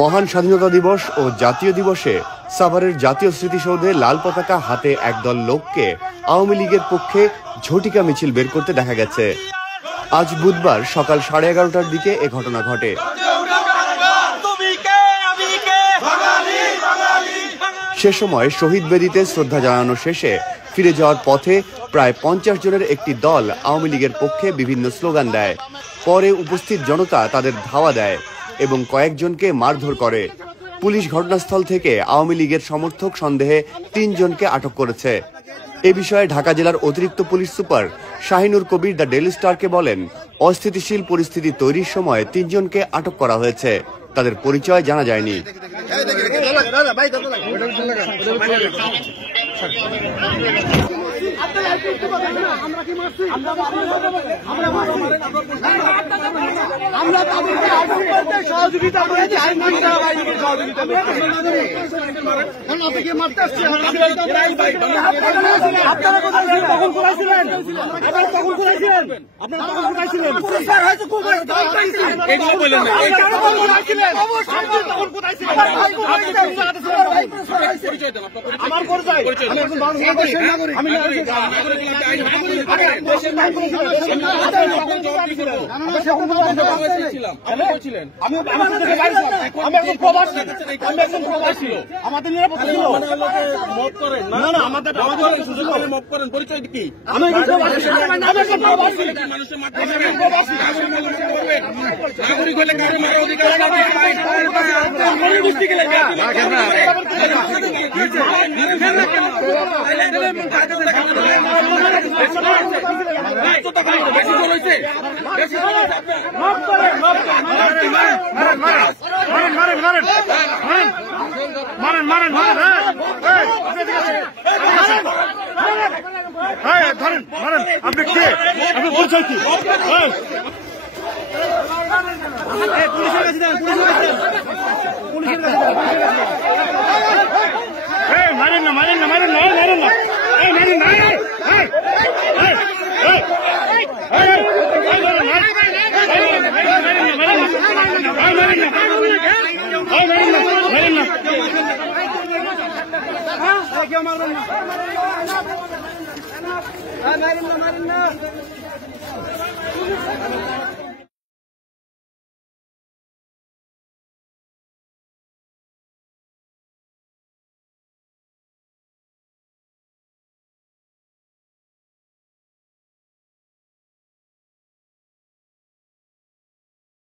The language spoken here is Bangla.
মহান স্বাধীনতা দিবস ও জাতীয় দিবসে সাভারের জাতীয় স্মৃতিসৌধে লাল পতাকা হাতে একদল লোককে আওয়ামী লীগের পক্ষে ঝটিকা মিছিল বের করতে দেখা গেছে। আজ বুধবার সকাল 11:30টার দিকে এ ঘটনা ঘটে। সে সময় শহীদ বেদিতে শ্রদ্ধা জানানো শেষে ফিরে যাওয়ার পথে প্রায় 50 জনের একটি দল আওয়ামী লীগের পক্ষে বিভিন্ন স্লোগান দেয়। পরে উপস্থিত জনতা তাদের ধাওয়া দেয় এবং কয়েকজনকে মারধর করে। পুলিশ ঘটনাস্থল থেকে আওয়ামী লীগের সমর্থক সন্দেহে 3 জনকে আটক করেছে। এ বিষয়ে ঢাকা জেলার অতিরিক্ত police super Shahinur Kabir the daily স্টারকে বলেন, অস্থিতিশীল পরিস্থিতি তৈরির সময় 3 জনকে আটক করা হয়েছে। তাদের পরিচয় জানা যায়নি। সহযোগিতা করেছি আপনারা কোথায় ছিলেন? তখন কোথায় ছিলেন? আপনারা তখন কোথায় ছিলেন? আপনারা তখন কোথায় ছিলেন? আমার পরিচয় আমি একজন বাংলাদেশের নাগরিক। আমি একজন প্রবাসী। আমাদের নিরাপত্তা ছিল। না না আমাদের মত করেন। পরিচয় কি? আমি একজন প্রবাসী। নাগরিক হলে কারো মারার অধিকার আপনি কে? আপনার পরিচয় কি? পুলিশের কাছে দেন, পুলিশের কাছে মারেন না, মারেন না, মারেন না, মারেন না, মারেন না, মারেন না।